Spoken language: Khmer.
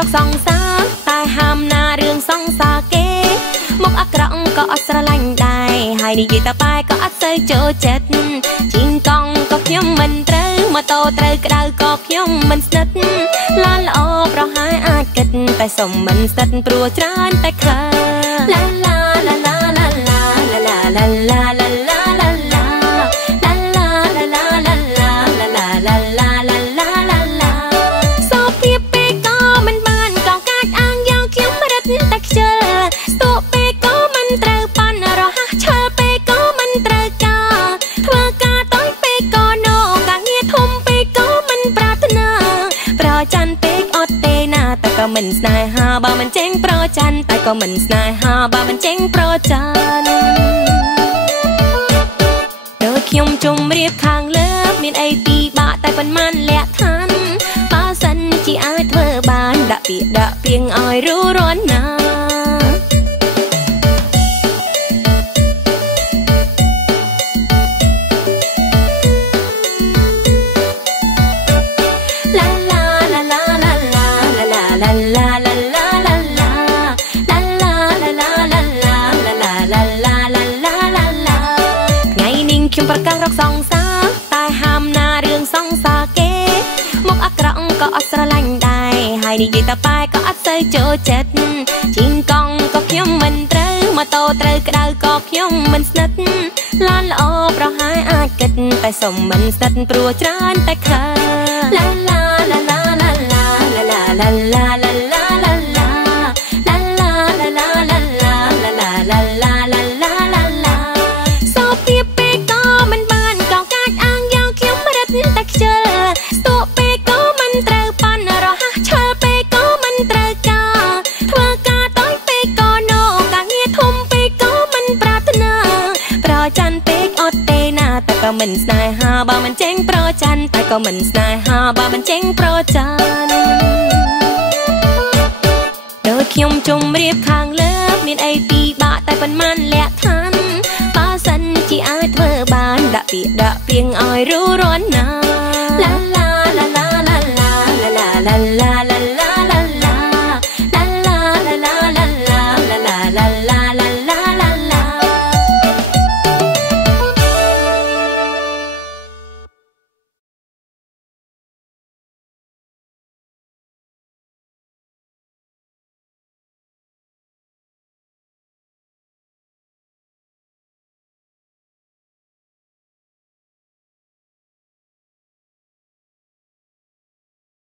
រកសង្សារតែហាមណារឿងសង្សារគេមកអាក្រក់ក៏អត់ស្រឡាញ់ដែរហើយនិយាយតែបែក៏អត់សូវចូលចិត្តជីងកង់ក៏ខ្ញុំមិនត្រូវម៉ូតូត្រូវក្តៅក៏ខ្ញុំមិនស្និទ្ធឡានល្អប្រហែលអាចគិតតែសុំមិនស្និទ្ធព្រោះច្រើនតែខើឡាឡាឡាឡាឡាឡាឡាឡាឡាឡាឡាឡាឡាសូពីពេក៏មិនបានកោកាច់អាងយ៉ាងខ្ញុំរត់តែខ្ជិលស្ទក់ពេក៏មិនត្រូវប៉ាន់រហ័សឈើពេក៏មិនត្រូវការធ្វើការតូចពេក៏ណូការងារធំពេក៏មិនប្រាថ្នាប្រច័ណ្ឌពេកអត់ទេណាតែក៏មិនស្នេហាបើមិនចេញប្រច័ណ្ឌតែក៏មិនស្នេហាបើមិនចេញប្រច័ណ្ឌដូចខ្ញុំជុំរៀបខាងលើមានអីពីបាក់តែប៉ុន្មានលក្ខខណ្ឌបើសិនជាអាចធ្វើបានដាក់ពាក្យដាក់ពីងឲ្យរួចរាល់ណាខ្ញុំប្រកាសរកសង្សារតែហាមណារឿងសង្សារគេមកអាក្រក់ក៏អត់ស្រឡាញ់ដែរហើយនិយាយតែបែក៏អត់សូវចូលចិត្តជីងកង់ក៏ខ្ញុំមិនត្រូវម៉ូតូត្រូវក្តៅក៏ខ្ញុំមិនស្និទ្ធឡានល្អប្រហែលអាចគិតតែសុំមិនស្និទ្ធព្រោះច្រើនតែខើឡាឡាឡាឡាឡាឡាឡាឡាឡាឡាឡាឡាតែខ្ជិលស្ទក់ពេកក៏មិនត្រូវប៉ាន់រហ័សឈើពេកក៏មិនត្រូវការធ្វើការតូចពេកក៏ណូការងារធំពេកក៏មិនប្រាថ្នាប្រច័ណ្ឌពេកអត់ទេណាតែក៏មិនស្នេហាបើមិនចេញប្រច័ណ្ឌតែក៏មិនស្នេហាបើមិនចេញប្រច័ណ្ឌដូចខ្ញុំជុំរៀបខាងលើមានអីពីបាក់តែប៉ុន្មានលក្ខខណ្ឌបើសិនជាអាចធ្វើបានដាក់ពាក្យដាក់ពីងឲ្យរួចរាល់ណា